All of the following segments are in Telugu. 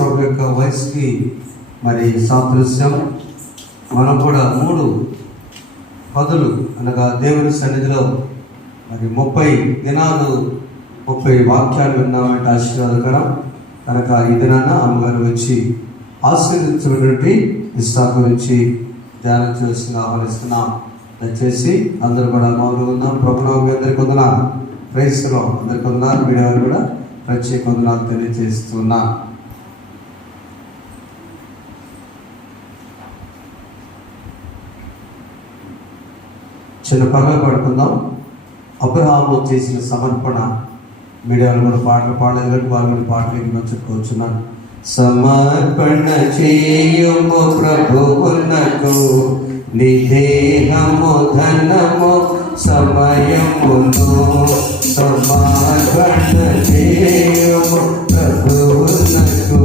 ప్రభు యొక్క వయసుకి మరి సాదృశ్యం. మనం కూడా 3 పదులు అనగా దేవుని సన్నిధిలో మరి 30 దినాలు 30 వాక్యాలు విన్నామంటే ఆశీర్వాదకరం. కనుక ఈ దినాన అమ్మగారు వచ్చి ఆశీర్వదించినటువంటి ఇస్సాకు గురించి ధ్యానం చేసి ఆహ్వానిస్తున్నాం. దయచేసి అందరూ కూడా మౌనంగా ఉందాం. ప్రభునామం మీ అందరికీ వందనాలు. ప్రైజ్ లో అందరికీ వందనాలు. మీడియా కూడా ప్రత్యేక వందనాలు తెలియజేస్తున్నా. చిన్న పనులు పడుకుందాం. అబ్రహాము చేసిన సమర్పణ మీడియాలో కూడా పాటలు పాడలేదు కాబట్టి వాళ్ళు కూడా పాటలు చెప్పుకోవచ్చున్నాను. సమర్పణ చేయుము ప్రభువునకు నీ దేహము ధనము సమయమును. సమర్పణ చేయుము ప్రభువునకు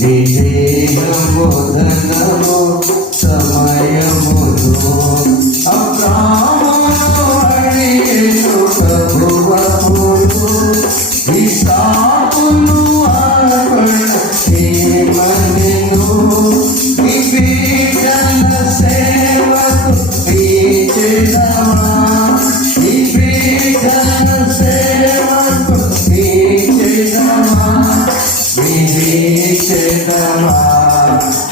నీ దేహము ధనము సమయమును. అబ్రహాము అడిగెను ప్రభువప్పుడు ఇస్సాకును అర్పణ చేయమనెను. నీ బిడ్డల సేవకు ఇచ్చెదవా, నీ బిడ్డల సేవకు ఇచ్చెదవా, ఇచ్చెదవా.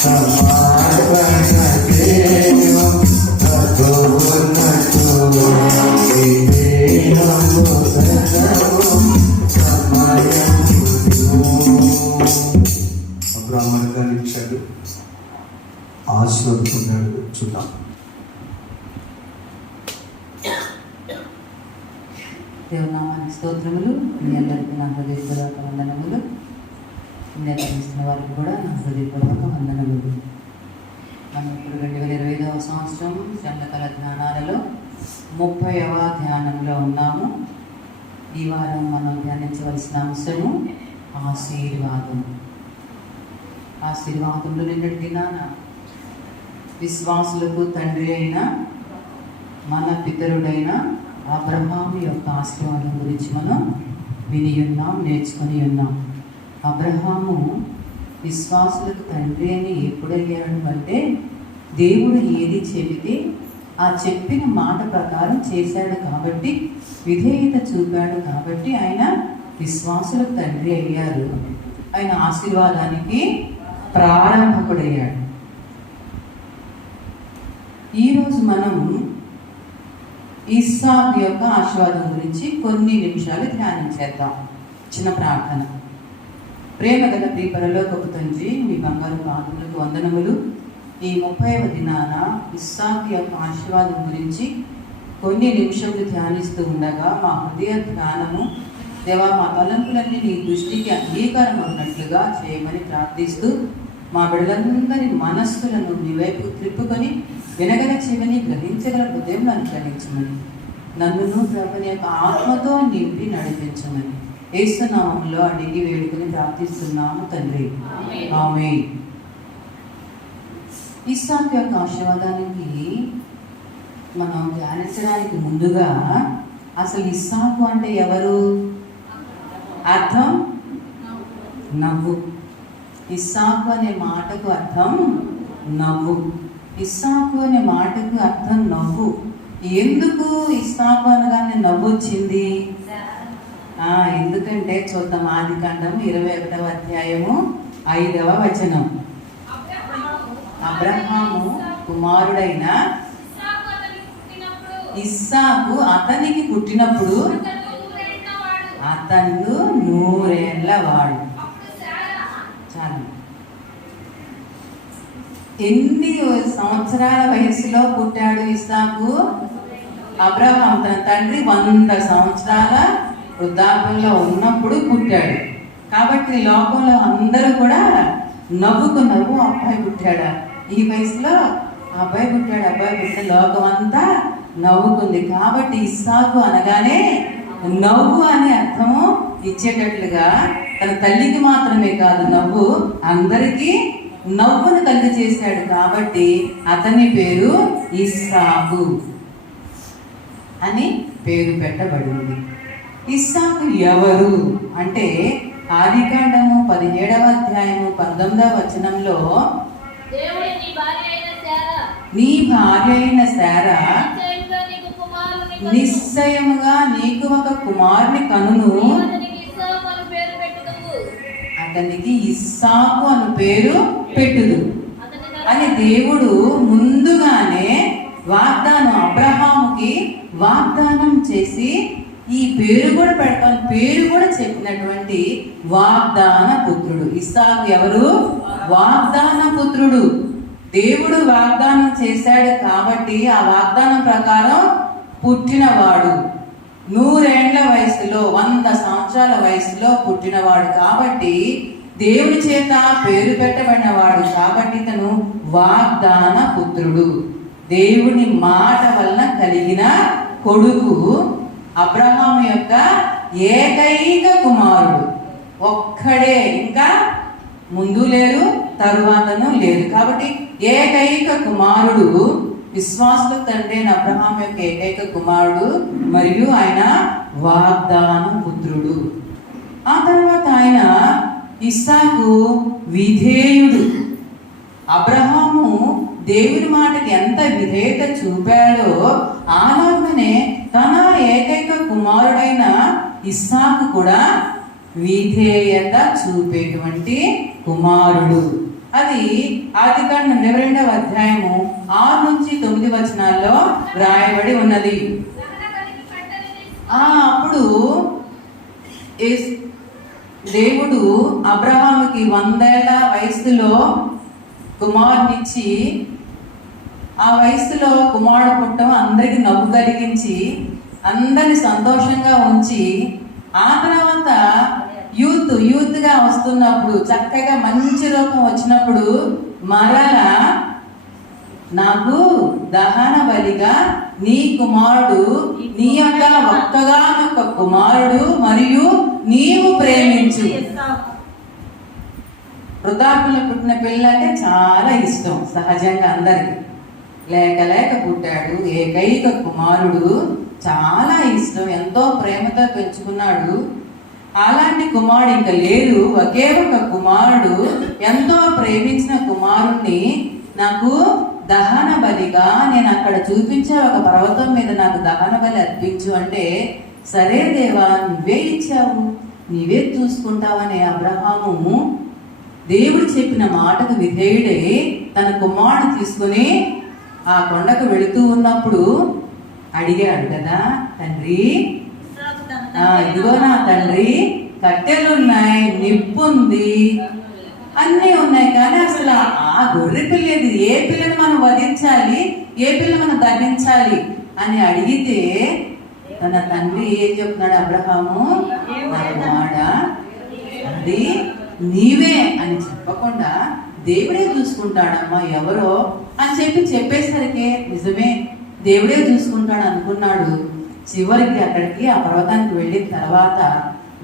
సమర్పణ చేయు ప్రభువునకు నీ దేహము ధనము సమయమును. అబ్రహాముగా ఇచ్చాడు, ఆశీర్వదించాడు. చూద్దాం. దేవునామానికి స్తోత్రములు. మీ అందరికీ నా హృదయపూర్వక వందనములు. నిర్వహిస్తున్న వారికి కూడా నా హృదయపూర్వక వందనములు. మనం ఇప్పుడు 2025వ సంవత్సరం శ్రమలకల ధ్యానాలలో 30వ ధ్యానంలో ఉన్నాము. ఈ వారం మనం ధ్యానించవలసిన అంశము ఆశీర్వాదం. ఆశీర్వాదంలో నిన్నటి దినాన విశ్వాసులకు తండ్రి అయిన మన పితరుడైన అబ్రహాము యొక్క ఆశీర్వాదం గురించి మనం విని ఉన్నాం, నేర్చుకుని ఉన్నాం. అబ్రహాము విశ్వాసులకు తండ్రి అని ఎప్పుడయ్యాడు అంటే దేవుడు ఏది చెబితే ఆ చెప్పిన మాట ప్రకారం చేశాడు కాబట్టి, విధేయత చూపాడు కాబట్టి ఆయన విశ్వాసులకు తండ్రి అయ్యారు. ఆయన ఆశీర్వాదానికి ప్రారంభకుడయ్యాడు. ఈరోజు మనం ఇస్సాకు యొక్క ఆశీర్వాదం గురించి కొన్ని నిమిషాలు ధ్యానం చేద్దాం. చిన్న ప్రార్థన. ప్రేమ గల ప్రియ పరలోకపు తండ్రి, మీ బంగారు పాదములకు వందనములు. ఈ 30వ దినాన ఇస్సాకు యొక్క ఆశీర్వాదం గురించి కొన్ని నిమిషాలు ధ్యానిస్తూ ఉండగా మా హృదయ ధ్యానము దేవా, మా తలంపులన్నీ నీ దృష్టికి అంగీకారం ఉన్నట్లుగా చేయమని ప్రార్థిస్తూ మా బిడ్డలందరి మనస్సులను మీ వైపు త్రిప్పుకొని వినగల చెవిని గ్రహించగల హృదయం అనుగ్రహించమని, నన్నును ప్రభుని యొక్క ఆత్మతో నింపి నడిపించమని యేసు నామములో అడిగి వేడుకొని ప్రార్థిస్తున్నాము తండ్రి, ఆమేన్. ఇస్సాకు యొక్క ఆశీర్వాదానికి మనం ధ్యానించడానికి ముందుగా అసలు ఇస్సాకు అంటే ఎవరు? అర్థం నవ్వు. ఇస్సాకు అనే మాటకు అర్థం నవ్వు. ఇస్సాకు అనే మాటకు అర్థం నవ్వు. ఎందుకు ఇస్సాకు అనగానే నవ్వు వచ్చింది? ఎందుకంటే చూద్దాం. ఆదికాండం 21వ అధ్యాయము 5వ వచనం. అబ్రహాము కుమారుడైన ఇస్సాకు అతనికి పుట్టినప్పుడు అతను 100 ఏళ్ల వాడు. చాలు. ఎన్ని సంవత్సరాల వయసులో పుట్టాడు ఇస్సాకు? అబ్రహాం తన తండ్రి 100 సంవత్సరాల వృద్ధాప్యంలో ఉన్నప్పుడు పుట్టాడు. కాబట్టి లోకంలో అందరూ కూడా నవ్వుకున్నారు. అబ్బాయి పుట్టాడా, ఈ వయసులో అబ్బాయి పుట్టాడు, అబ్బాయి పుట్టిన లోకం అంతా నవ్వుకుంది. కాబట్టి ఇస్సాకు అనగానే నవ్వు అనే అర్థము ఇచ్చేటట్లుగా తన తల్లికి మాత్రమే కాదు, నవ్వు అందరికీ నవ్వును కలిగి చేశాడు. కాబట్టి అతని పేరు ఇస్సాకు అని పేరు పెట్టబడింది. ఇస్సాకు ఎవరు అంటే ఆదికాండము 17వ అధ్యాయము 19వ వచనంలో దేవుడు నీ భార్య అయిన శారా నిశ్చయముగా నీకు కుమారుని కనును. నిశ్చయముగా నీకు ఒక కుమారుని కనును, అతనికి ఇస్సాకు అని పేరు పెట్టుదువు. అతనికి ఇస్సాకు అను పేరు పెట్టుదు అతని అని దేవుడు ముందుగానే అబ్రహాముకి వాగ్దానం చేసి ఈ పేరు కూడా పెడతాను, పేరు కూడా చెప్పినటువంటి వాగ్దాన పుత్రుడు ఇస్సాకు. ఎవరు? వాగ్దాన పుత్రుడు. దేవుడు వాగ్దానం చేశాడు కాబట్టి ఆ వాగ్దానం ప్రకారం పుట్టినవాడు. 100 ఏళ్ల వయసులో, 100 సంవత్సరాల వయసులో పుట్టినవాడు కాబట్టి దేవుడి చేత పేరు పెట్టబడినవాడు కాబట్టి ఇతను వాగ్దాన పుత్రుడు. దేవుని మాట వలన కలిగిన కొడుకు, అబ్రహాము యొక్క ఏకైక కుమారుడు. ఒక్కడే, ఇంకా ముందు లేరు తరువాతను లేరు. కాబట్టి ఏకైక కుమారుడు, విశ్వాసుల తండ్రి అయిన అబ్రహాం యొక్క ఏకైక కుమారుడు మరియు ఆయన వాగ్దాన పుత్రుడు. ఆ తర్వాత ఆయన ఇస్సాకు విధేయుడు. అబ్రహాము దేవుని మాటకి ఎంత విధేయత చూపాడో అలాగనే తన ఏకైక కుమారుడైన ఇస్సాకు కూడా విధేయత చూపేటువంటి కుమారుడు. అది ఆదికాండం 22వ అధ్యాయము 6 నుంచి 9 వచనాల్లో వ్రాయబడి ఉన్నది. అప్పుడు దేవుడు అబ్రహాముకి 100 ఏళ్ల వయసులో కుమారునిచ్చి, ఆ వయసులో కుమారుడు పుట్టడం అందరికి నవ్వు కలిగించి అందరిని సంతోషంగా ఉంచి, ఆ తర్వాత యూత్గా వస్తున్నప్పుడు, చక్కగా మంచి రూపం వచ్చినప్పుడు మరలా నాకు దహన బలిగా నీ కుమారుడు, నీ యొక్క ఒక్కగానొక్క కుమారుడు మరియు నీవు ప్రేమించు. వృద్ధాప్యంలో పుట్టిన పిల్ల అంటే చాలా ఇష్టం సహజంగా అందరికి. లేక పుట్టాడు, ఏకైక కుమారుడు, చాలా ఇష్టం, ఎంతో ప్రేమతో పెంచుకున్నాడు. అలాంటి కుమారుడు ఇంకా లేరు, ఒకే ఒక కుమారుడు, ఎంతో ప్రేమించిన కుమారుణ్ణి నాకు దహన బలిగా నేను అక్కడ చూపించే ఒక పర్వతం మీద నాకు దహన బలి అర్పించు అంటే, సరే దేవా నువ్వే ఇచ్చావు, నీవే చూసుకుంటావని అబ్రహాము దేవుడు చెప్పిన మాటకు విధేయుడే తన కుమారుడు తీసుకుని ఆ కొండకు వెళుతూ ఉన్నప్పుడు అడిగాడు కదా, తండ్రి ఇదిగో నా తండ్రి, కట్టెలున్నాయి, నిప్పుంది, అన్నీ ఉన్నాయి, కానీ అసలు ఆ గొర్రె పిల్లేదు, ఏ పిల్లని మనం వధించాలి, ఏ పిల్ల మనం దండించాలి అని అడిగితే తన తండ్రి ఏం చెప్తున్నాడు అబ్రహాము, అది నీవే అని చెప్పకుండా దేవుడే చూసుకుంటాడమ్మా, ఎవరో అని చెప్పేసరికి నిజమే దేవుడే చూసుకుంటాడు అనుకున్నాడు. చివరికి అక్కడికి ఆ పర్వతానికి వెళ్ళిన తర్వాత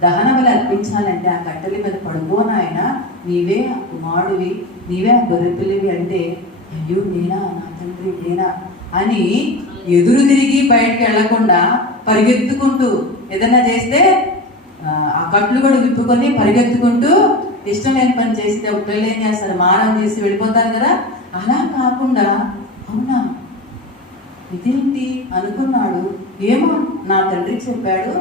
దహన బలి అర్పించాలంటే ఆ కట్టెల మీద పడుకోనాయన, నీవే ఆ కుమారుడివి, నీవే ఆ గొర్రెపిల్లివి అంటే, అయ్యో నేనా, నా తండ్రి నేనా అని ఎదురు తిరిగి బయటకు వెళ్లకుండా పరిగెత్తుకుంటూ ఏదైనా చేస్తే ఆ కట్లు కూడా విప్పుకొని పరిగెత్తుకుంటూ ఇష్టం లేని పని చేస్తే పిల్లలు ఏం చేస్తారు, మారం చేసి వెళ్ళిపోతారు కదా, అలా కాకుండా అవునా ఇదేంటి అనుకున్నాడు. ఏమో నా తండ్రి చెప్పాడు,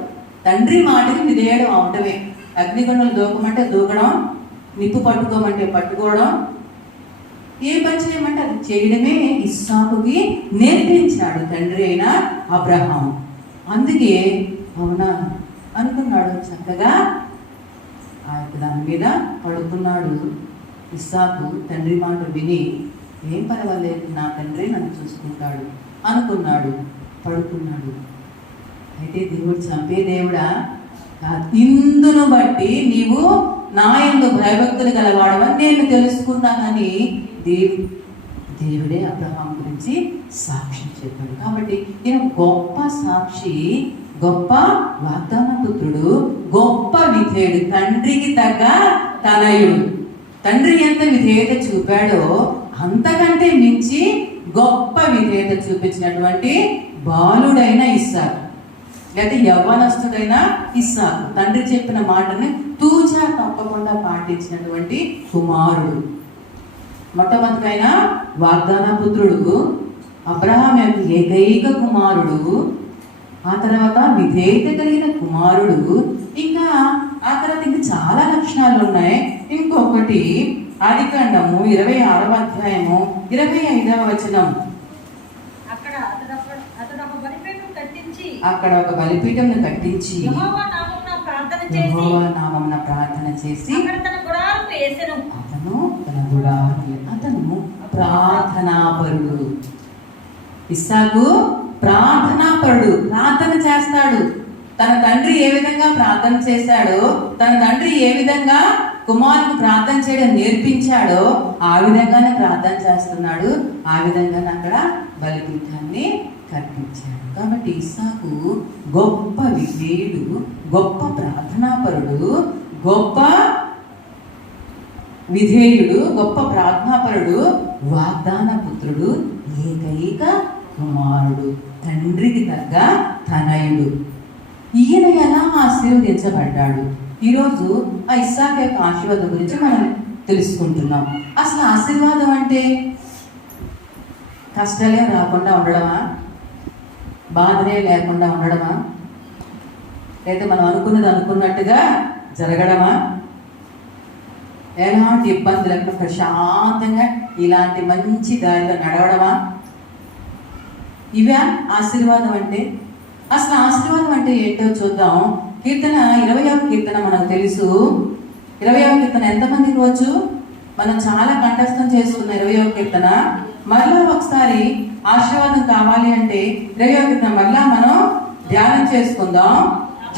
తండ్రి మాటకి విధేయడం అవటమే. అగ్నిగుండంలో దూకమంటే దూకడం, నిప్పు పట్టుకోమంటే పట్టుకోవడం, ఏ పని చేయమంటే అది చేయడమే ఇస్సాకుకి నేర్పించాడు తండ్రి అయిన అబ్రహాము. అందుకే అవునా అనుకున్నాడు, చక్కగా ఆ దాని మీద పడుకున్నాడు. ఇస్సాకు తండ్రి మాట విని ఏం పర్వాలేదు, నా తండ్రి నన్ను చూసుకుంటాడు అనుకున్నాడు, పడుకున్నాడు. అయితే దేవుడు చంపే దేవుడా, ఇందును బట్టి నీవు నా యందు భయభక్తులు గలవాడవని నేను తెలుసుకున్నానని దేవుడే అబ్రహాం గురించి సాక్ష్యం చెప్పాడు. కాబట్టి ఈయన గొప్ప సాక్షి, గొప్ప వాగ్దాన పుత్రుడు, గొప్ప విధేయుడు, తండ్రికి తగ్గ తనయుడు. తండ్రి ఎంత విధేయత చూపాడో అంతకంటే మించి గొప్ప విధేయత చూపించినటువంటి బాలుడైన ఇస్సాకు. లేదా యవ్వనస్తుడైన ఇస్సాకు, తండ్రి చెప్పిన మాటని తూచా తప్పకుండా పాటించినటువంటి కుమారుడు. మొట్టమొదటైన వాగ్దాన పుత్రుడు, అబ్రహాం యొక్క ఏకైక కుమారుడు, ఆ తర్వాత విధేయత కలిగిన కుమారుడు, ఇంకా ఆ తర్వాత ఇంకా చాలా లక్షణాలు ఉన్నాయి. ఇంకొకటి ఆదికాండము 26వ అధ్యాయము 25వ వచనం. అక్కడ ఒక బలిపీఠం కట్టించి యెహోవా నామమున ప్రార్థన చేసి అతను తన గుడారము వేసెను. అతను ప్రార్థనాపరుడు. ఇస్సాకు ప్రార్థనాపరుడు, ప్రార్థన చేస్తాడు. తన తండ్రి ఏ విధంగా ప్రార్థన చేశాడో, తన తండ్రి ఏ విధంగా కుమారునికి ప్రార్థన చేయడం నేర్పించాడో ఆ విధంగానే ప్రార్థన చేస్తున్నాడు. ఆ విధంగానే అక్కడ బలిపీఠాన్ని కట్టించాడు. కాబట్టి ఇస్సాకు గొప్ప విధేయుడు, గొప్ప ప్రార్థనాపరుడు, గొప్ప విధేయుడు, గొప్ప ప్రార్థనాపరుడు, వాగ్దాన పుత్రుడు, ఏకైక కుమారుడు, తండ్రికి తగ్గ తనయుడు. ఈయన ఎలా ఆశీర్వదించబడ్డాడు? ఈరోజు ఆ ఇస్సాకు యొక్క ఆశీర్వాదం గురించి మనం తెలుసుకుంటున్నాం. అసలు ఆశీర్వాదం అంటే కష్టాలే రాకుండా ఉండడమా, బాధలే లేకుండా ఉండడమా, లేదా మనం అనుకున్నది అనుకున్నట్టుగా జరగడమా, ఎలాంటి ఇబ్బంది లేకుండా ప్రశాంతంగా ఇలాంటి మంచి దారిలో నడవడమా? ఇవే ఆశీర్వాదం అంటే? అసలు ఆశీర్వాదం అంటే ఏంటో చూద్దాం. కీర్తన 20వ కీర్తన మనకు తెలుసు. 20వ కీర్తన ఎంతమందికి వచ్చు? మనం చాలా కంఠస్థం చేసుకున్న 20వ కీర్తన. మరలా ఒకసారి ఆశీర్వాదం కావాలి అంటే 20వ కీర్తన మరలా మనం ధ్యానం చేసుకుందాం,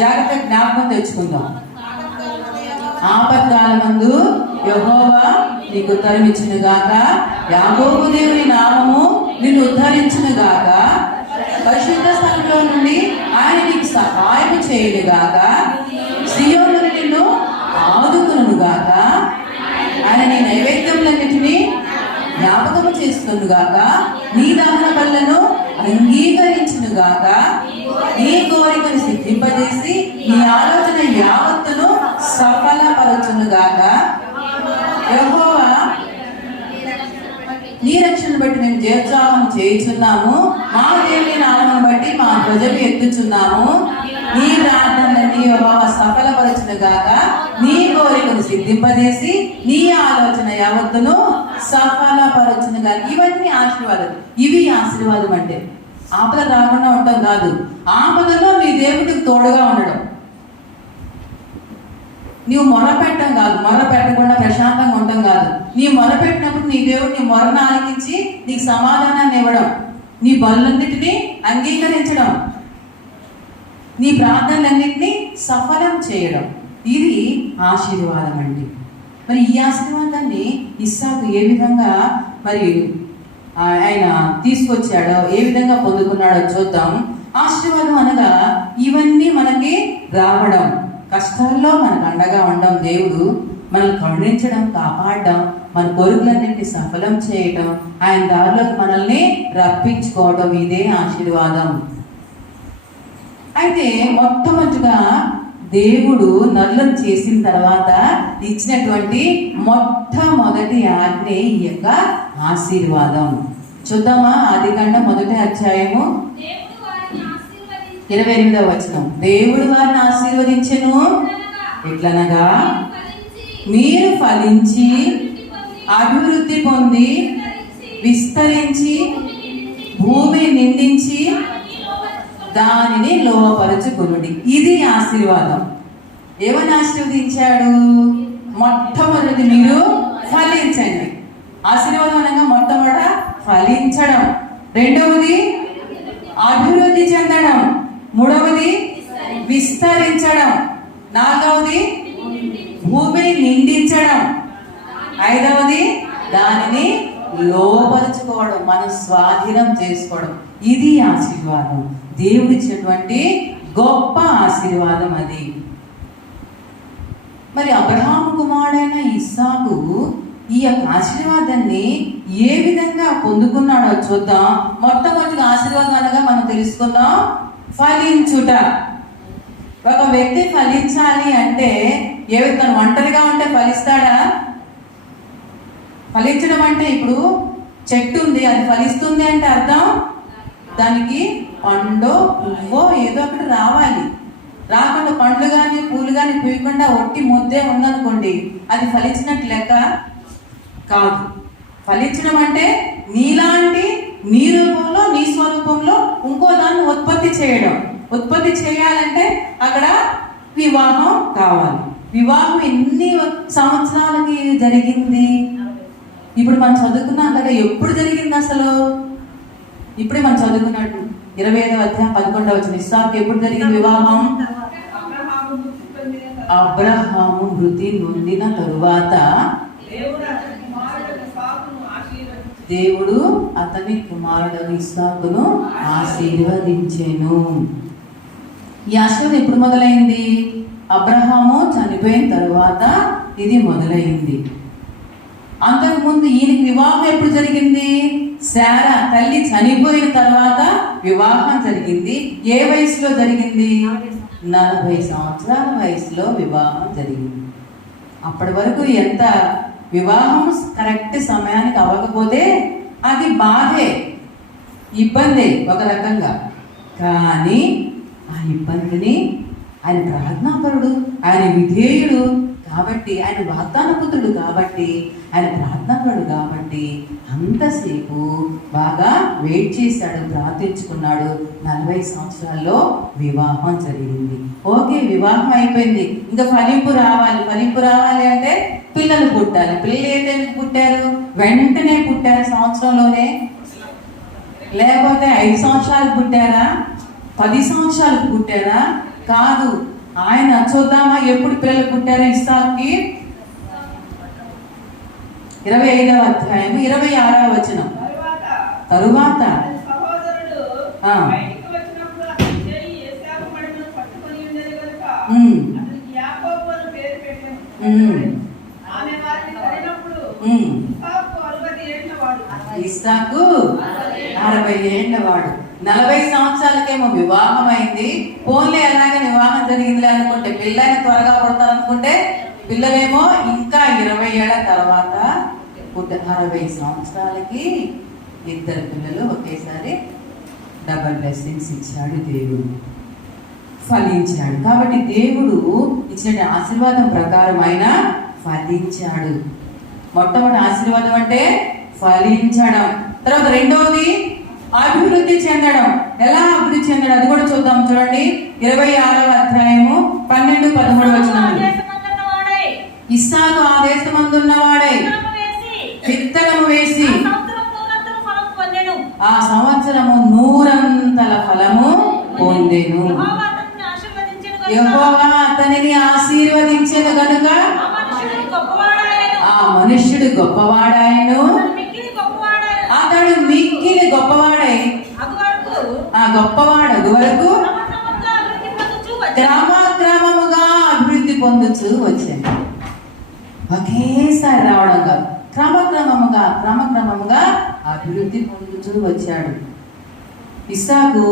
జాగ్రత్త జ్ఞాపకం తెచ్చుకుందాం. ఆపత్కాలమందు యెహోవా నీకు ఉత్తరమిచ్చును గాక, యాకోబు దేవుని నామము నిన్ను ఉద్ధరించును గాక, పరిశుద్ధ స్థలంలో నుండి ఆయన నీకు సహాయం చేయును గాక, సియోనును నిన్ను ఆదుకును గాక, ఆయన నీ నైవేద్యములన్నిటినీ జ్ఞాపకము చేస్తును గాక, నీ దహన బలులను అంగీకరించును గాక, నీ కోరికను సిద్ధింపజేసి నీ ఆలోచన యావత్తును సఫలపరచును గాక. యెహోవా నీ రక్షణ బట్టి మేము జయోత్సాహం చేయుచున్నాము, మా దేవుని నామమును బట్టి మా ధ్వజము ఎత్తుచున్నాము. నీ ప్రార్థనని యెహోవా సఫలపరచును గాక, నీ కోరికను సిద్ధింపజేసి నీ ఆలోచన యావత్తును సఫలపరచును గాక. ఇవన్నీ ఆశీర్వాదం. ఇవి ఆశీర్వాదం అంటే ఆపద రాకుండా ఉండటం కాదు, ఆపదలో నీ దేవుడికి తోడుగా ఉండడం. నీవు మొరపెట్టడం కాదు, మొర పెట్టకుండా ప్రశాంతంగా ఉండటం కాదు. నీ మొరపెట్టినప్పుడు నీ దేవుడు నీ మొరను ఆలకించి నీకు సమాధానాన్ని ఇవ్వడం, నీ బలులన్నిటినీ అంగీకరించడం, నీ ప్రార్థనలన్నింటినీ సఫలం చేయడం. ఇది ఆశీర్వాదం అండి. మరి ఈ ఆశీర్వాదాన్ని ఇస్సాకు ఏ విధంగా మరి ఆయన తీసుకొచ్చాడో, ఏ విధంగా పొందుకున్నాడో చూద్దాం. ఆశీర్వాదం అనగా ఇవన్నీ మనకి రావడం, కష్టాల్లో మనకు అండగా ఉండడం, దేవుడు మనల్ని కరుణించడం, కాపాడడం, మన కోరికలన్నింటినీ సఫలం చేయడం, ఆయన దారిలోకి మనల్ని రప్పించుకోవడం, ఇదే ఆశీర్వాదం. అయితే మొట్టమొదటిగా దేవుడు నరులను చేసిన తర్వాత ఇచ్చినటువంటి మొట్టమొదటి ఆజ్ఞ ఈ యొక్క ఆశీర్వాదం. చూద్దామా? ఆదికాండం 1వ అధ్యాయము 28వ వచనం. దేవుడు వారిని ఆశీర్వదించెను ఎట్లనగా, మీరు ఫలించి అభివృద్ధి పొంది విస్తరించి భూమిని నిండించి దానిని లోపరుచుకొనుడి. ఇది ఆశీర్వాదం. ఏమని ఆశీర్వదించాడు? మొట్టమొదటి మీరు ఫలించండి. ఆశీర్వాదం అనగా మొట్టమొదట ఫలించడం, రెండవది అభివృద్ధి చెందడం, మూడవది విస్తరించడం, నాలుగవది భూమిని నిండించడం, ఐదవది దానిని లోపరుచుకోవడం, మనం స్వాధీనం చేసుకోవడం. ఇది ఆశీర్వాదం. దేవుడు ఇచ్చినటువంటి గొప్ప ఆశీర్వాదం అది. మరి అబ్రహాము కుమారుడైన ఇస్సాకు ఈ యొక్క ఆశీర్వాదాన్ని ఏ విధంగా పొందుకున్నాడో చూద్దాం. మొట్టమొదటి ఆశీర్వాదం అనగా మనం తెలుసుకుందాం, ఫలించుట. ఒక వ్యక్తి ఫలించాలి అంటే తను ఒంటరిగా ఉంటే ఫలిస్తాడా? ఫలించడం అంటే ఇప్పుడు చెట్టు ఉంది, అది ఫలిస్తుంది అంటే అర్థం దానికి పండో పువ్వో ఏదో ఒకటి రావాలి. రాకుండా పండ్లు కానీ పూలు కానీ పూయకుండా ఒట్టి ముద్దే ఉందనుకోండి, అది ఫలించినట్టు లెక్క కాదు. ఫలించడం అంటే నీలాంటి నీ రూపంలో నీ స్వరూపంలో ఇంకో దాన్ని ఉత్పత్తి చేయడం. ఉత్పత్తి చేయాలంటే అక్కడ వివాహం కావాలి. వివాహం ఎన్ని సంవత్సరాలకి జరిగింది? ఇప్పుడు మనం చదువుకున్నాం కదా, ఎప్పుడు జరిగింది అసలు? ఇప్పుడే మనం చదువుకున్నట్టు 25వ అధ్యాయం 11వ వచనం. ఇస్సాకు ఎప్పుడు జరిగింది వివాహం? అబ్రహాము మృతి నొందిన తరువాత దేవుడు అతని కుమారుడు ఇస్సాకును ఆశీర్వదించెను. ఈ ఆశీర్వాదం ఎప్పుడు మొదలైంది? అబ్రహాము చనిపోయిన తరువాత ఇది మొదలైంది. అంతకుముందు ఈయనకి వివాహం ఎప్పుడు జరిగింది? శారా తల్లి చనిపోయిన తర్వాత వివాహం జరిగింది. ఏ వయసులో జరిగింది? 40 సంవత్సరాల వయసులో వివాహం జరిగింది. అప్పటి వరకు ఎంత వివాహం కరెక్ట్ సమయానికి అవ్వకపోతే అది బాధే, ఇబ్బందే ఒక రకంగా. కానీ ఆ ఇబ్బందిని ఆయన ప్రార్థనాపరుడు, ఆయన విధేయుడు కాబట్టి, ఆయన వాగ్దాన పుత్రుడు కాబట్టి, ఆయన ప్రార్థనాపరుడు కాబట్టి అంతసేపు బాగా వెయిట్ చేశాడు, ప్రార్థించుకున్నాడు. 40 సంవత్సరాల్లో వివాహం జరిగింది. ఓకే, వివాహం అయిపోయింది. ఇంకా ఫలింపు రావాలి. ఫలింపు రావాలి అంటే పిల్లలు పుట్టాలి. పిల్లలు ఏ టైంకి పుట్టారు? వెంటనే పుట్టారు, సంవత్సరంలోనే. లేకపోతే 5 సంవత్సరాలకు పుట్టారా? 10 సంవత్సరాలకు పుట్టారా? కాదు. ఆయన చూద్దామా ఎప్పుడు పిల్లలు పుట్టారో ఇస్సాకుకి? 25వ అధ్యాయం 26వ వచనం. తరువాత ఇస్సాకు 60 ఏళ్ల వాడు. 40 సంవత్సరాలకేమో వివాహం అయింది. పోన్లే అలాగే వివాహం జరిగిందిలే అనుకుంటే, పిల్లని త్వరగా పుడతారు అనుకుంటే, పిల్లలేమో ఇంకా 20 ఏళ్ల తర్వాత 60 సంవత్సరాలకి 2 పిల్లలు ఒకేసారి డబల్ బ్లెస్సింగ్స్ ఇచ్చాడు దేవుడు. ఫలించాడు. కాబట్టి దేవుడు ఇచ్చిన ఆశీర్వాదం ప్రకారం ఆయన ఫలించాడు. మొట్టమొదటి ఆశీర్వాదం అంటే ఫలించడం. తర్వాత రెండవది అభివృద్ధి చెందడం. ఎలా అభివృద్ధి చెందడం అది కూడా చూద్దాం. చూడండి 26వ అధ్యాయము 12-13 వచనాలు. ఇస్సాకు ఆ దేశమందున్నవాడై విత్తనము వేసి ఆ సంవత్సరము 100 ఫలము పొందెను. యెహోవా అతనిని ఆశీర్వదించెను గనుక ఆ మనుష్యుడు గొప్పవాడాయను. అతడు మిక్కిలి గొప్పవాడై ఆ గొప్పవాడు వరకు క్రమక్రమముగా అభివృద్ధి పొందుతూ వచ్చాడు. ఒకేసారి రావడం కాదు, క్రమక్రమముగా అభివృద్ధి పొందుతూ వచ్చాడు. ఇస్సాకు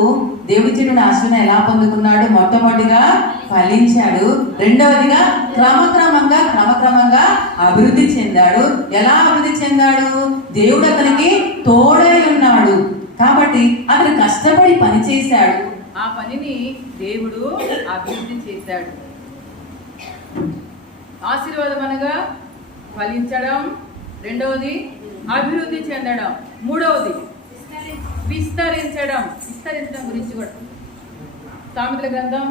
దేవుడిచ్చిన ఆశీర్వాదం ఎలా పొందుకున్నాడు? మొట్టమొదటిగా ఫలించాడు. రెండవదిగా క్రమక్రమంగా అభివృద్ధి చెందాడు. ఎలా అభివృద్ధి చెందాడు? దేవుడు అతనికి తోడై ఉన్నాడు కాబట్టి అతను కష్టపడి పని చేశాడు. ఆ పనిని దేవుడు అభివృద్ధి చేశాడు. ఆశీర్వాదం అనగా ఫలించడం, రెండవది అభివృద్ధి చెందడం, మూడవది విస్తరించడం గురించి కూడా సామెతల గ్రంథం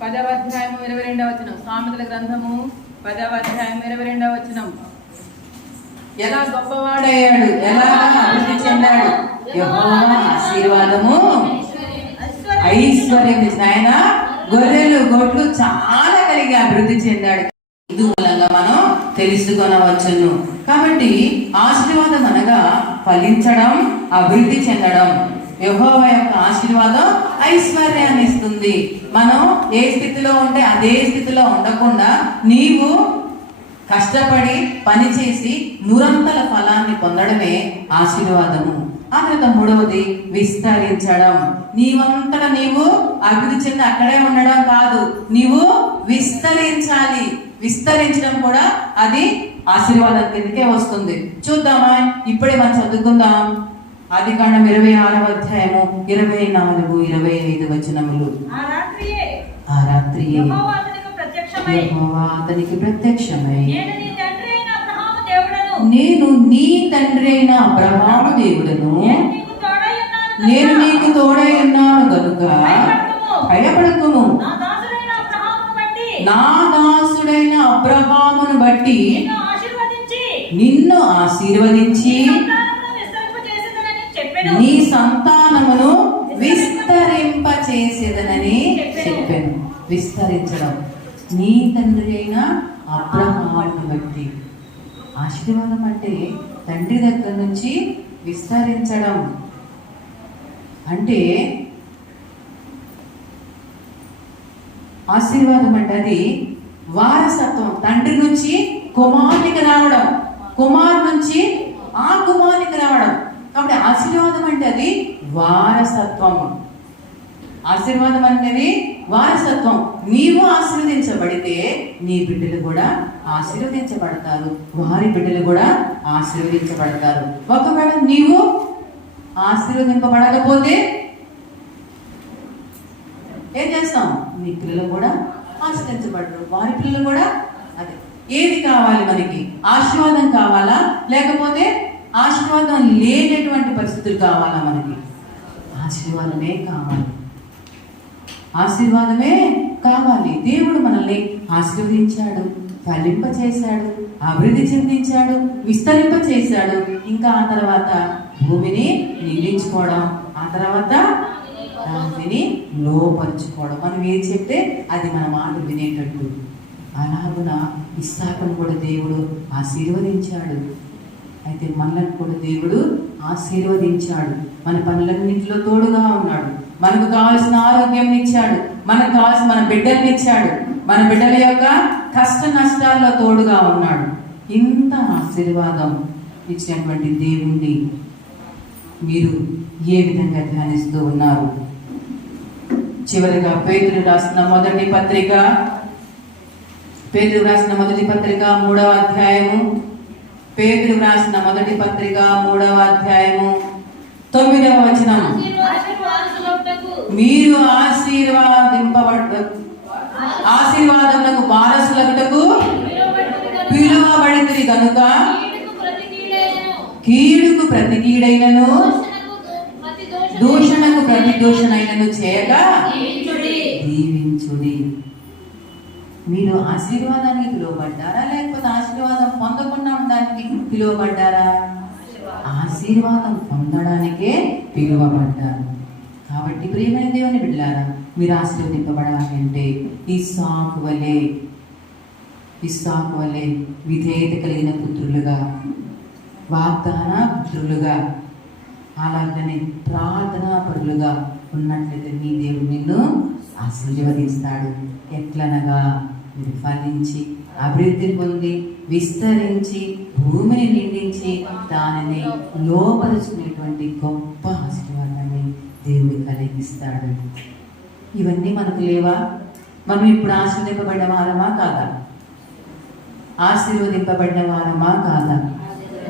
10వ అధ్యాయము 22వ వచనం. సామెతల గ్రంథము 10వ అధ్యాయం 22వ వచనం. ఎలా గొప్పవాడయ్యాడు, ఎలా అభివృద్ధి చెందాడు? యెహోవా ఆశీర్వాదము ఐశ్వర్యం ఇచ్చిన ఆయన గొర్రెలు గొడ్లు చాలా కలిగి అభివృద్ధి చెందాడు. ఇది మూలంగా మనం తెలుసుకొనవచ్చును. కాబట్టి ఆశీర్వాదం అనగా ఫలించడం, అభివృద్ధి చెందడం. యెహోవా యొక్క ఆశీర్వాదం ఐశ్వర్యాన్ని ఇస్తుంది. మనం ఏ స్థితిలో ఉంటే అదే స్థితిలో ఉండకుండా నీవు కష్టపడి పనిచేసి 100 ఫలాన్ని పొందడమే ఆశీర్వాదము. ఆ తర్వాత మూడవది విస్తరించడం. నీవంతటా నీవు అభివృద్ధి చెంది అక్కడే ఉండడం కాదు, నీవు విస్తరించాలి. విస్తరించడం కూడా అది ఆశీర్వాదం కిందకే వస్తుంది. చూద్దామా, ఇప్పుడే మనం చదువుకుందాం. ఆదికాండం 26వ అధ్యాయము 24, 25 వచనములు. ఆ రాత్రియే ఆ రాత్రియే యెహోవా అతనికి ప్రత్యక్షమై, యెహోవా అతనికి ప్రత్యక్షమై, నేను నీ తండ్రి అయిన అబ్రహాము దేవుడను, నేను నీ తండ్రి అయిన అబ్రహాము దేవుడను, నేను నీకు తోడై ఉన్నాను నేను నీకు తోడై ఉన్నాను గనుక భయపడకుము. నా దాసుడైన అబ్రహామును బట్టి నా దాసుడైన అబ్రహామును బట్టి నిన్ను ఆశీర్వదించి నిన్ను ఆశీర్వదించి నీ సంతానమును నీ సంతానమును విస్తరింపచేసేదనని చెప్పెను. విస్తరింపచేసేదనని చెప్పాను. విస్తరించడం, నీ తండ్రి అయిన అబ్రహామును బట్టి. ఆశీర్వాదం అంటే తండ్రి దగ్గర నుంచి విస్తరించడం అంటే, ఆశీర్వాదం అంటే అది వారసత్వం. తండ్రి నుంచి కుమారునికి రావడం, కుమారు నుంచి ఆ కుమారునికి రావడం. కాబట్టి ఆశీర్వాదం అంటే అది వారసత్వం. ఆశీర్వాదం అనేది వారసత్వం. నీవు ఆశీర్వదించబడితే నీ బిడ్డలు కూడా ఆశీర్వదించబడతారు, వారి బిడ్డలు కూడా ఆశీర్వదించబడతారు. ఒకవేళ నీవు ఆశీర్వదింపబడకపోతే ఏం చేస్తాం? నీ పిల్లలు కూడా ఆశీర్వదించబడరు, వారి పిల్లలు కూడా. అదే ఏది కావాలి మనకి? ఆశీర్వాదం కావాలా, లేకపోతే ఆశీర్వాదం లేనటువంటి పరిస్థితులు కావాలా? మనకి ఆశీర్వాదమే కావాలి, ఆశీర్వాదమే కావాలి. దేవుడు మనల్ని ఆశీర్వదించాడు, ఫలింపచేశాడు, అభివృద్ధి చెందించాడు, విస్తరింపచేశాడు. ఇంకా ఆ తర్వాత భూమిని నిందించుకోవడం, ఆ తర్వాత దానిని లోపరుచుకోవడం. మనం ఏది చెప్తే అది మన మాట వినేటట్టు. అలాగున ఇస్సాకును కూడా దేవుడు ఆశీర్వదించాడు. అయితే మనల్ని కూడా దేవుడు ఆశీర్వదించాడు. మన పనులన్నింటిలో తోడుగా ఉన్నాడు. మనకు కావాల్సిన ఆరోగ్యం ఇచ్చాడు, మనకు కావాల్సిన మన బిడ్డల్ని ఇచ్చాడు, మన బిడ్డల యొక్క కష్ట నష్టాల్లో తోడుగా ఉన్నాడు. ఇంత ఆశీర్వాదం ఇచ్చినటువంటి దేవుణ్ణి మీరు ఏ విధంగా ధ్యానిస్తూ ఉన్నారు? చివరిగా పేతురు రాసిన మొదటి పత్రిక 3వ అధ్యాయము, పేతురు రాసిన మొదటి పత్రిక 3వ అధ్యాయము 9వ వచనం. మీరు ఆశీర్వాదములకు వారసులగుటకు పిలువబడితిరి గనుక కీడుకు ప్రతి కీడైనను దూషణకు ప్రతి దూషణైనను చేయగా దీవించుడి. మీరు ఆశీర్వాదానికి పిలువబడ్డారా, లేకపోతే ఆశీర్వాదం పొందకుండా ఉండడానికి పిలువబడ్డారా? ఆశీర్వాదం పొందడానికే పిలువబడ్డారు. కాబట్టి ప్రియమైన దేవుని బిడ్డలారా, మీరు ఆశీర్వదింపబడాలి అంటే ఇస్సాకు వలె విధేయత కలిగిన పుత్రులుగా, వాగ్దాన పుత్రులుగా, అలాగనే ప్రార్థనా పరులుగా ఉన్నట్లయితే మీ దేవుడు నిన్ను ఆశీర్వదిస్తాడు. ఎట్లనగా మీరు ఫలించి అభివృద్ధి పొంది విస్తరించి భూమిని నిండించి దానిని లోపరుచుకునేటువంటి గొప్ప ఆశీర్వాదాన్ని దేవుడు కలిగిస్తాడు. ఇవన్నీ మనకు లేవా? మనం ఇప్పుడు ఆశీర్వదింపబడిన వారమా కాదా? ఆశీర్వదింపబడిన వారమా కాదా?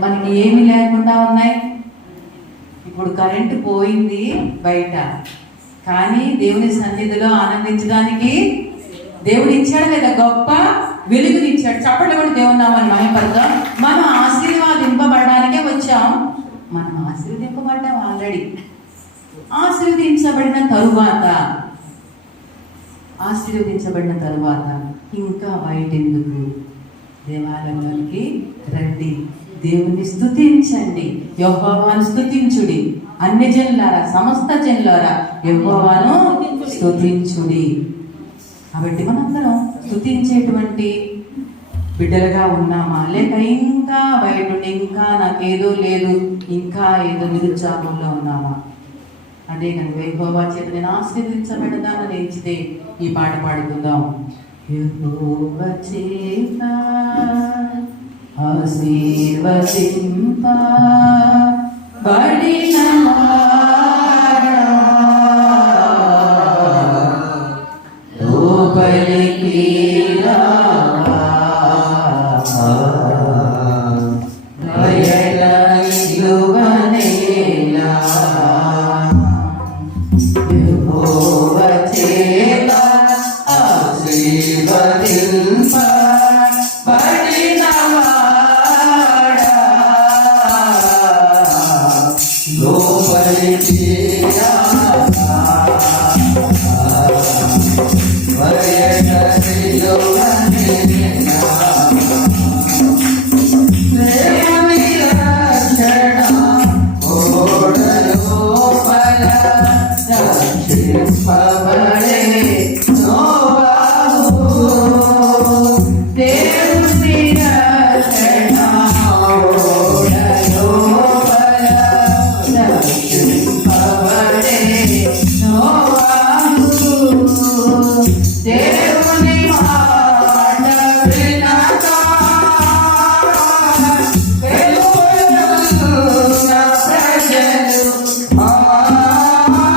మనకి ఏమి లేకుండా ఉన్నాయి. ఇప్పుడు కరెంటు పోయింది బయట, కానీ దేవుని సన్నిధిలో ఆనందించడానికి దేవుడు ఇచ్చాడు కదా, గొప్ప వెలుగుని ఇచ్చాడు. చప్పట్లు కూడా దేవుని నామాన్ని మహిమపడతాం. మనం ఆశీర్వాదింపబడడానికే వచ్చాం. మనం ఆశీర్వదింపబడ్డాం ఆల్రెడీ. ఆశీర్వదించబడిన తరువాత ఇంకా బయట ఎందుకు? దేవాలయంలోకి రండి, దేవుని స్తుతించండి, యెహోవాను స్తుతించుడి. అన్ని జనులారా, సమస్త జనులారా యెహోవాను స్తుతించుడి. కాబట్టి మనందరం స్తుతించేటువంటి బిడ్డలుగా ఉన్నామా, లేక ఇంకా బయట ఇంకా నాకేదో లేదు, ఇంకా ఏదో నిరుత్సాహంలో ఉన్నామా? అదే కనుక యెహోవా చేత నేను ఆశీర్వదించబడదానని ఎంచితే ఈ పాట పాడుకుందాం. యెహోవా చేత ఆశీర్వదింప పడిన వాడా, లోపలికి రావా, బయట నిలువనేలా, యెహోవా చేత ఆశీర్వదింప పడిన వాడా, లోపలికి రావా, బయట నిలువనేలా, దేవుని రక్షణ ఓడలోపల రక్షింపబడే నోవాహు, దేవుని రక్షణ ఓడలోపల రక్షింపబడే నోవాహు, దేవుని మాట వినక వెలుగుతున్న ప్రజలు,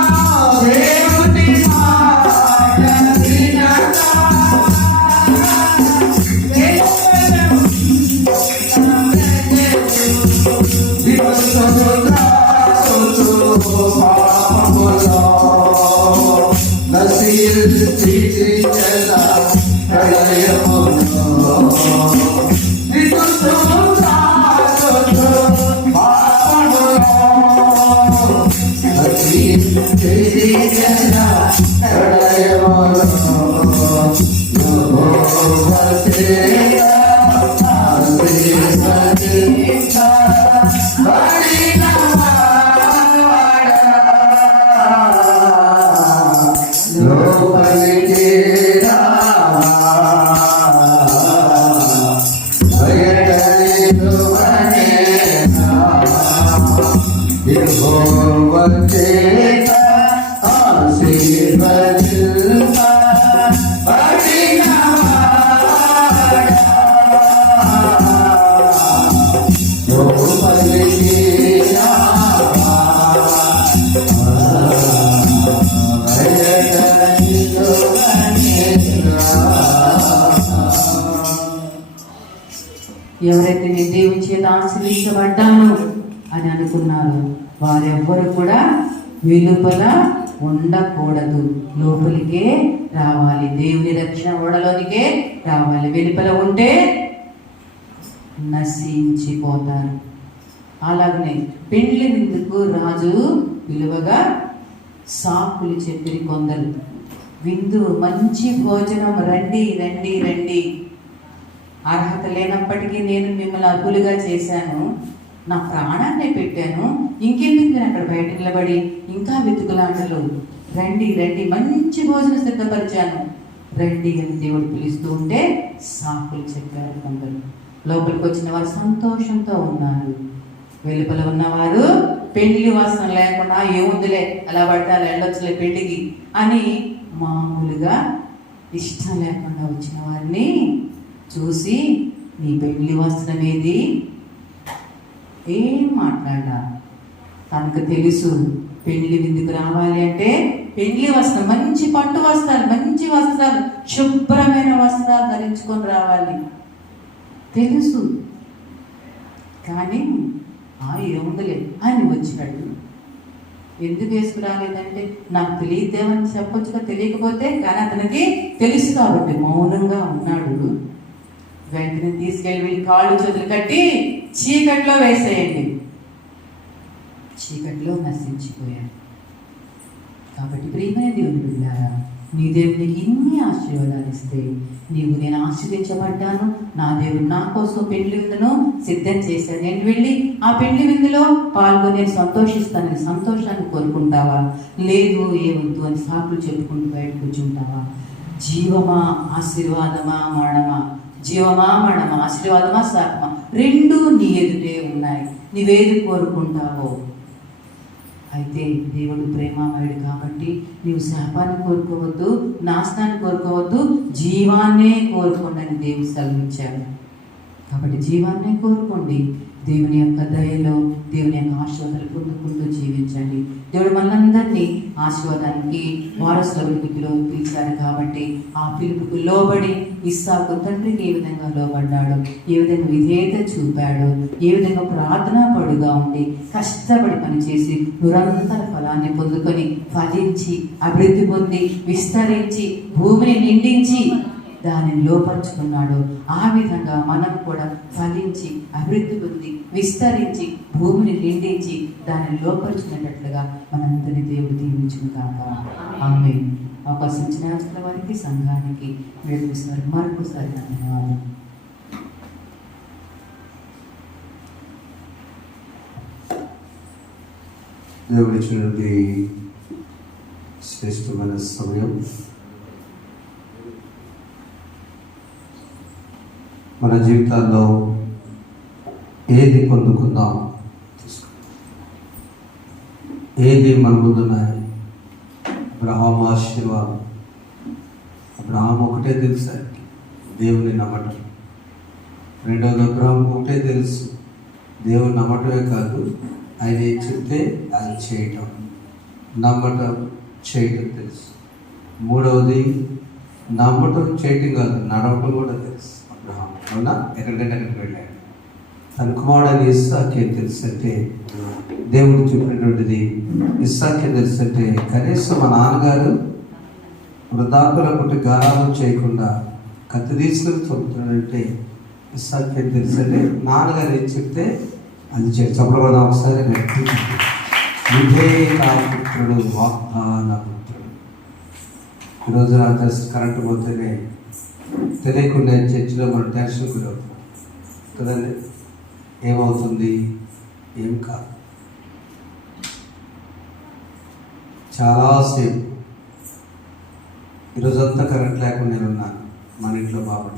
దేవుని మాట వినక ఎవరైతే నేను దేవుని చేత ఆశీర్వదించబడ్డాను అని అనుకున్నారు వారెవ్వరు కూడా వెలుపల ఉండకూడదు, లోపలికే రావాలి. దేవుని రక్షణ ఓడలోనికే రావాలి. వెలుపల ఉంటే నశించిపోతారు. అలాగనే పెళ్లి విందుకు రాజు విలువగా సాకులు చెప్పిరి కొందరు. విందు మంచి భోజనం, రండి రండి రండి. అర్హత లేనప్పటికీ నేను మిమ్మల్ని అర్హులుగా చేశాను, నా ప్రాణాన్ని పెట్టాను, ఇంకెందుకు నేను అక్కడ బయట నిలబడి ఇంకా వెతుకులాటలు, రండి రండి, మంచి భోజనం సిద్ధపరిచాను, రండి అని దేవుడు పిలుస్తూ ఉంటే సాకులు చెప్పారు కొందరు. లోపలికి వచ్చిన వారు సంతోషంతో ఉన్నారు, వెలుపల ఉన్నవారు పెళ్లి వస్త్రం లేకుండా ఏముందిలే అలా పడితే అలా వెళ్ళొచ్చులే పెళ్లికి అని మామూలుగా ఇష్టం లేకుండా వచ్చిన వారిని చూసి నీ పెళ్లి వస్త్రం ఏది ఏం మాట్లాడా. తనకు తెలుసు పెళ్లి విందుకు రావాలి అంటే పెళ్లి వస్త్రం, మంచి పట్టు వస్త్రాలు, మంచి వస్త్రాలు, శుభ్రమైన వస్త్రాలు ధరించుకొని రావాలి తెలుసు. కానీ ఏముందిలే అని వచ్చాడు. ఎందుకు వేసుకురాలేదంటే నాకు తెలియదేమని చెప్పొచ్చుగా, తెలియకపోతే కానీ అతనికి తెలుసు కాబట్టి మౌనంగా ఉన్నాడు. వెంటనే తీసుకెళ్ళి వీళ్ళు కాళ్ళు చేతులు కట్టి చీకట్లో వేసేయండి. చీకట్లో నశించిపోయాడు. కాబట్టి ప్రియమైన దేవుని బిడ్డలారా, నీ దేవుడు నీకు ఇన్ని ఆశీర్వాదాలు ఇస్తే నీవు నేను ఆశీర్వదించబడ్డాను, నా దేవుడు నా కోసం పెళ్లి విందును సిద్ధం చేశాను, నేను వెళ్ళి ఆ పెళ్లి విందులో పాల్గొని నేను సంతోషిస్తానని సంతోషాన్ని కోరుకుంటావా? లేదు ఏవద్దు అని సాకులు చెప్పుకుంటూ బయట కూర్చుంటావా? జీవమా ఆశీర్వాదమా మరణమా, జీవమా మరణమా, ఆశీర్వాదమా శాపమా, రెండూ నీ ఎదుటే ఉన్నాయి. నీవేది కోరుకుంటావో. అయితే దేవుడు ప్రేమామయుడు కాబట్టి నీవు శాపాన్ని కోరుకోవద్దు, నాశనాన్ని కోరుకోవద్దు, జీవాన్నే కోరుకోండి అని దేవుడు సెలవిచ్చాడు. కాబట్టి జీవాన్నే కోరుకోండి. దేవుని యొక్క దయలో దేవుని యొక్క ఆశీర్వాదాలు పొందుకుంటూ జీవించండి. దేవుడు మనందరినీ ఆశీర్వాదానికి వారసులకి పిలిచారు కాబట్టి ఆ పిలుపుకు లోబడి ఇస్సాకు తండ్రికి ఏ విధంగా లోబడ్డాడు, ఏ విధంగా విధేయత చూపాడు, ఏ విధంగా ప్రార్థనా పడుగా ఉండి కష్టపడి పనిచేసి నిరంతర ఫలాన్ని పొందుకొని ఫలించి అభివృద్ధి పొంది విస్తరించి భూమిని నిండించి దానిని లోపరుచుకున్నాడు. ఆ విధంగా మనం కూడా ఫలించి అభివృద్ధి పొంది విస్తరించి భూమిని నిండించి దానిని లోపరుచుకునేటట్లుగా మనందరినీ దేవుడు దీవించును కాక. ఆమేన్. అవకాశం ఇచ్చిన వారికి సంఘానికి వేడుకసారి మరొకసారి ధన్యవాదాలు. దేవుడిచ్చినటువంటి శ్రేష్టమైన సమయం మన జీవితాల్లో ఏది పొందుకుందాం, ఏది మన ముందున్నాయి. అబ్రహాము ఆశీర్వాదం. అబ్రహాము ఒకటే తెలుసు, దేవుని నమ్మటం. రెండవది అబ్రహాము ఒకటే తెలుసు, దేవుని నమ్మటమే కాదు, ఆయన ఏం చెప్తే ఆయన చేయటం, నమ్మటం చేయటం తెలుసు. మూడవది నమ్మటం చేయటం కాదు, నడవటం కూడా తెలుసు. అబ్రహాం అవునా, ఎక్కడికంటే అక్కడికి వెళ్ళాడు. తన కుమారుడు ఇస్సాకే తెలుసు అంటే, దేవుడు చెప్పినటువంటిది ఇస్సాకే తెలుసు అంటే, కనీసం మా నాన్నగారు వృద్ధాపుల పుట్టి గారాబం చేయకుండా కత్తి తీసుకుని చంపుతున్నాడంటే ఇస్సాకే తెలుసు అంటే, నాన్నగారు ఏం చెప్తే అది చెప్పబడదాం ఒకసారి. విధేయతాపుత్రుడు, వాగ్దాన పుత్రుడు. ఈరోజు నా జస్ట్ కరెంటు పోతేనే తెలియకుండా చర్చిలో మనం టెన్షన్ గురవుతాం కదండి. ఏమవుతుంది, ఏం కాదు. చాలాసేపు ఈరోజంతా కరెంట్ లేకుండా నేను ఉన్నాను మన ఇంట్లో బాబు.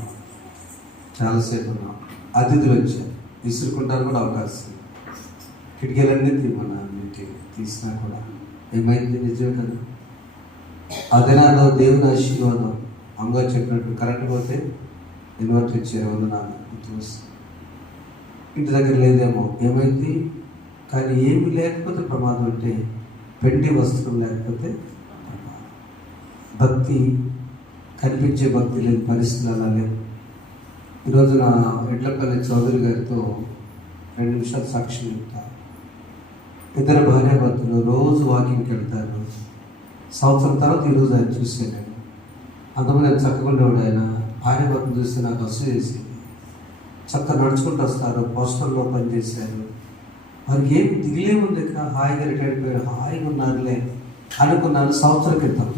చాలాసేపు ఉన్నాం. అతిథులు వచ్చారు, విసురుకుంటారు కూడా అవకాశం. కిటికీలన్నీ తీమన్నాను, తీసినా కూడా ఏమైంది, నిజమే కదా. ఆ దినాల్లో దేవుని ఆశీర్వాదం. అమ్మగారు చెప్పినట్టు కరెంట్ పోతే ఇన్వర్టర్ ఇచ్చారు, వందనాలు చూసి. ఇంటి దగ్గర లేదేమో, ఏమైంది. కానీ ఏమి లేకపోతే ప్రమాదం అంటే పెండి వస్త్రం లేకపోతే ప్రమాదం. భక్తి, కనిపించే భక్తి లేని పరిస్థితులు అలా లేవు. ఈరోజు నా ఎడ్లపల్లి చౌదరి గారితో 2 నిమిషాలు సాక్ష్యం చెప్తాను. ఇద్దరు భార్యాభర్తలు రోజు వాకింగ్కి వెళ్తారు. సంవత్సరం తర్వాత ఈరోజు ఆయన చూసాను నేను. అంతమంది ఆయన చక్కగా ఉండేవాడు. ఆయన భార్యాభర్తను చూస్తే నాకు అసూ చేసింది. చక్కగా నడుచుకుంటూ వస్తారు, పోస్టర్లో పనిచేశారు. వారికి ఏం దిగులే ఉంది, హాయిగా రిటైర్డ్ అయిపోయారు, హాయిగా ఉన్నారులే అనుకున్నాను సంవత్సరం క్రితం.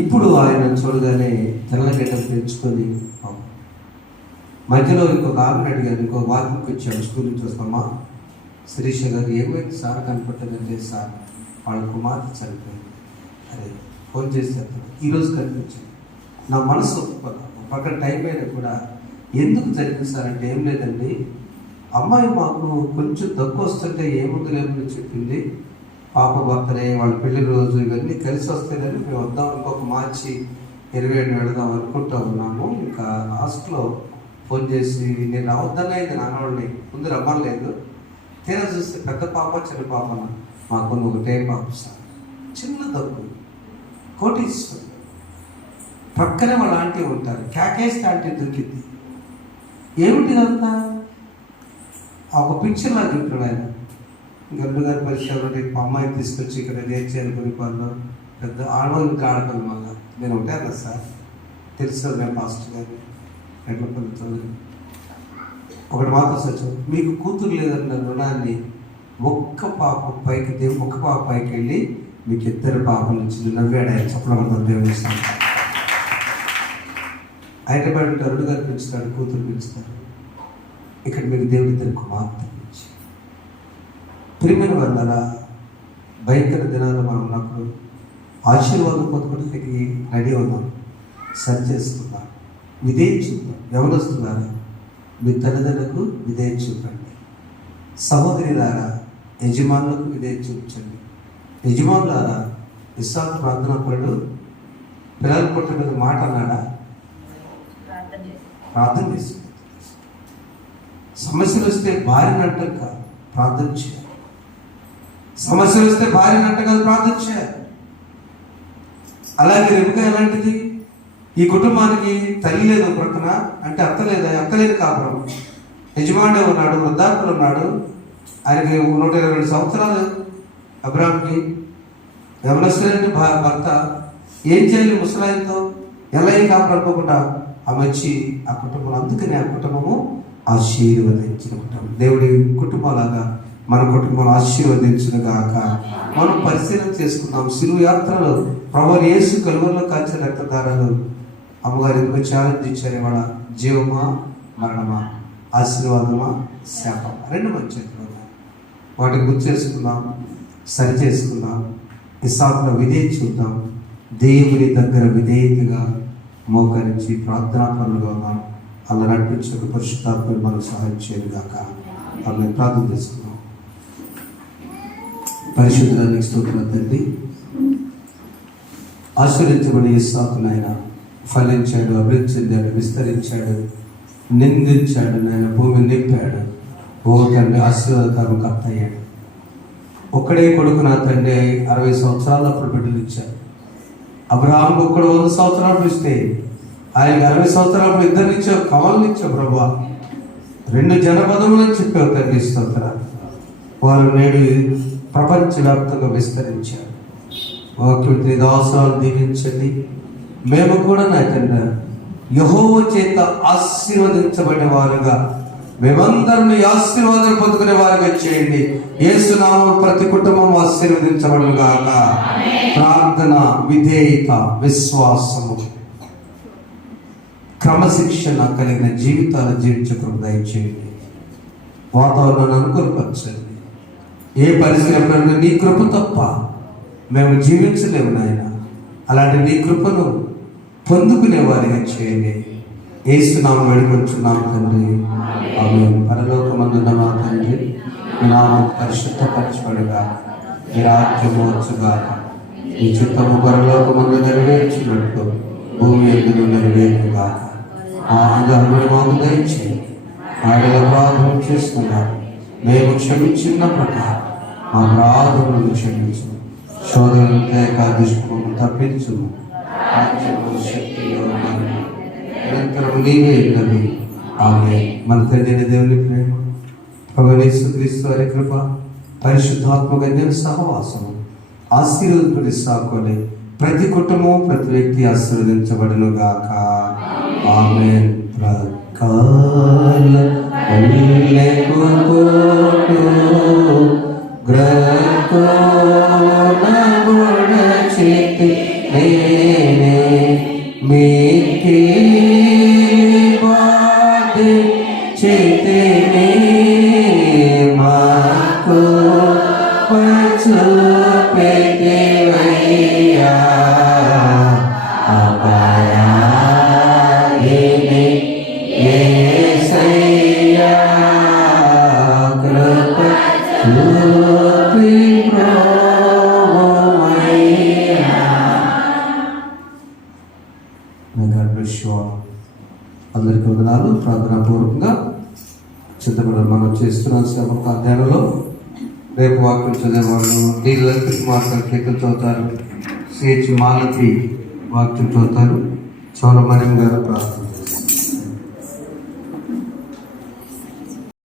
ఇప్పుడు ఆయన చూడగానే తెల్లగడ్డలు పెంచుకొని మధ్యలో ఇంకొక ఆమెను అడిగాను, ఇంకొక వాకింగ్కి వచ్చాము, స్కూల్ నుంచి వస్తామా శిరీష గారు, ఏమైంది సార్ కనపట్టదంటే, సార్ వాళ్ళ కుమార్తె చనిపోయింది. అరే ఫోన్ చేశారు, ఈరోజు కనిపించింది. నా మనసు పక్కన టైం అయినా కూడా ఎందుకు జరిగింది సార్ అంటే, ఏం లేదండి, అమ్మాయి మాకు కొంచెం దగ్గు వస్తుంటే ఏముంది లేదని చెప్పింది. పాప బర్త్డే, వాళ్ళ పెళ్లి రోజు ఇవన్నీ కలిసి వస్తాయని మేము వద్దాం, ఇంకొక మార్చి 27 వెళదాం అనుకుంటా ఉన్నాము. ఇంకా లాస్ట్లో ఫోన్ చేసి నేను రావద్దనైంది నాన్నవాడిని, ముందు రమ్మలేదు. తీరా చూస్తే పెద్ద పాప చిన్న పాప, మాకు ఒకటే పాప సార్, చిన్న దగ్గు, కోటీశ్వరు. పక్కనే వాళ్ళ ఆంటీ ఉంటారు, క్యాకేస్తే ఆంటీ దొరికింది. ఏమిటిదంతా ఒక పిక్చర్ లాగా చెప్పాడు ఆయన. గండు గారి పరిచయం అమ్మాయిని తీసుకొచ్చి ఇక్కడ నేర్చేయాలి కొన్ని పనులు, పెద్ద ఆడవాళ్ళు ఇంకా ఆడపల్లి. మళ్ళీ నేను ఒకటే అన్నా సార్, తెలుసు మేము పాస్టర్ గారిని ఎడ్లపల్లితో ఒకటి మాత్రం సత్యం, మీకు కూతురు లేదన్న రుణాన్ని ఒక్క పాప పైకి వెళ్ళి మీకు 2 పాపలు ఇచ్చింది. నవ్వాడు ఆయన, చెప్పడం దేవుని హైదరాబాద్ అరుడు గారు పెంచుతాడు, కూతురు పెంచుతారు. ఇక్కడ మీకు దేవుడి 2 కుమార్తెలు ఇచ్చి. ప్రియమైన వాళ్ళరా, భయంకర దినాల్లో మనం ఉన్నప్పుడు ఆశీర్వాదం పొందుకోవడానికి రెడీ అవుదాం, సరి చేసుకుందాం, విధేయం చూద్దాం. ఎవరొస్తున్నారా, మీ తల్లిదండ్రులకు విధేయం చూపండి. సహోదరిలారా, యజమానులకు విధేయం చూపించండి. యజమానులారా, ఇస్సాకు ప్రార్థనా పరుడు పిల్లలు పుట్టిన మీద మాట అన్నాడా, ప్రార్థన చేసి సమస్యలు వస్తే భార్యను అంటారు కాదు, ప్రార్థన చేయాలి. సమస్యలు వస్తే భార్యను అంట కాదు, ప్రార్థన చేయాలి. అలాగే రెబెకా ఎలాంటిది? ఈ కుటుంబానికి తల్లి లేదు ప్రక్కన, అంటే అత్త లేదా, అత్త లేదు కాపురం. యజమానుడే ఉన్నాడు, వృద్ధాప్యులు ఉన్నాడు. ఆయనకి 122 సంవత్సరాలు. అబ్రాహాంకి యవనస్తులైన భర్త. ఏం చేయాలి ముసలాయంతో? ఎలా ఏం కాపాడుకోకుండా ఆమె వచ్చి ఆ కుటుంబం, అందుకని ఆ కుటుంబము ఆశీర్వదించిన కుటుంబం. దేవుడి కుటుంబాలాగా మన కుటుంబం ఆశీర్వదించిన గాక. మనం పరిశీలన చేసుకున్నాం. శిలువ యాత్రలో ప్రభువు యేసు కలువరిలో కాల్చిన రక్తధారలు అమ్మగారు ఎందుకు ఛాలెంజ్ ఇచ్చారు? ఇవాళ జీవమా మరణమా, ఆశీర్వాదమా శాపమా, రెండు మన చేతిలో ఉన్నాయి. వాటిని గుర్తు చేసుకుందాం, సరి చేసుకుందాం. ఇస్సాకుల విధేయత చూద్దాం. దేవుని దగ్గర విధేయతగా మోకరించి ప్రార్థనా పనులుగా ఉన్నాం. అలా నడిపించక పరిశుద్ధాత్మలు మనకు సహాయం చేయను గాక. ఆమె ప్రార్థన చేసుకుందాం. పరిశుద్ధానికి స్తోత్రం తండ్రి. ఆశీర్వదించబడి ఇస్సాకు నాయన ఫలించాడు, అభివృద్ధి చెందాడు, విస్తరించాడు, నిందించాడు, నాయన భూమిని నింపాడు. ఓ తండ్రి ఆశీర్వాదకరం కర్త అయ్యాడు. ఒక్కడే కొడుకు నా తండ్రి 60 సంవత్సరాలు అప్పుడు బిడ్డలు ఇచ్చారు. అబ్రహాంకు ఒక్కడు 100 సంవత్సరాలు ఇస్తే ఆయనకి 60 సంవత్సరాలు ఇద్దరిని ఇచ్చావు, కమల్ని ఇచ్చావు ప్రభా. 2 జనపదములని చెప్పావు తండ్రి స్తోత్రాలు. వారు నేడు ప్రపంచవ్యాప్తంగా విస్తరించారు. వాక్యం అవసరాలు దీవించండి. మేము కూడా నా తండ్రి యెహోవా చేత ఆశీర్వదించబడిన వారుగా, మేమందరం ఈ ఆశీర్వాదాలు పొందుకునే వారుగా చేయండి. యేసు నామములో ప్రతి కుటుంబం ఆశీర్వదించబడుగాక. ప్రార్థన, విధేయత, విశ్వాసము, క్రమశిక్షణ కలిగిన జీవితాలు జీవించకుండా దయచేయండి. వాతావరణాన్ని అనుకూలపరచండి. ఏ పరిస్థితుల్లో నీ కృప తప్ప మేము జీవించలేము నాయన. అలాంటి నీ కృపను పొందుకునే వారిగా చేయండి. యేసు నామములో వేడుకొంచున్నాము తండ్రి, ఆమేన్. పరలోకమందున్న మా తండ్రి, మీ నామం పరిశుద్ధపరచబడుగా, మీ రాజ్యము వచ్చుగాక. మీ చిత్తము పరలోకమందు నెరవేర్చినట్టు భూమి యందు నెరవేరుగాక. మా ఆహారమును మాకు దయచేయండి. ఆడల అపరాధం చేస్తున్నారు మేము క్షమించిన ప్రకారం మా అపరాధములను క్షమించు. శోధనలు తేక దుష్కృపము తప్పించు. రాజ్యము, శక్తియు, మహిమ నిరంతరము నీవే ఉన్నవి. ఆమేన్. మన తండ్రి దేవుని ప్రేమ, ప్రభువైన యేసుక్రీస్తు వారి కృప, పరిశుద్ధాత్మ గణ్య సహవాసము ఆశీర్వదింపుడి సాకుని ప్రతి కుటుంబం, ప్రతి వ్యక్తి ఆశీర్వదించబడును గాక. ఆమేన్. ప్రకాల అల్లెకు కోటు గ్రకోణ చేతి నేనే మీకి బాధి చేతినే మాకు చూపెతివయ్యా. అపరాధిని యేసయ్యా కృప చూపి ప్రభువయ్యా. అందరికీ వందనాలు. ప్రార్థనాపూర్వకంగా చిత్తపడాలి. మనం చేస్తున్న సేవక అధ్యయనంలో రేపు వాక్యం చదివేవాళ్ళు డి లలిత్ కుమార్ గారు కీర్తన చదువుతారు. సిహెచ్ మాలతి వాక్యం చదువుతారు. చౌరమణి గారు ప్రార్థన.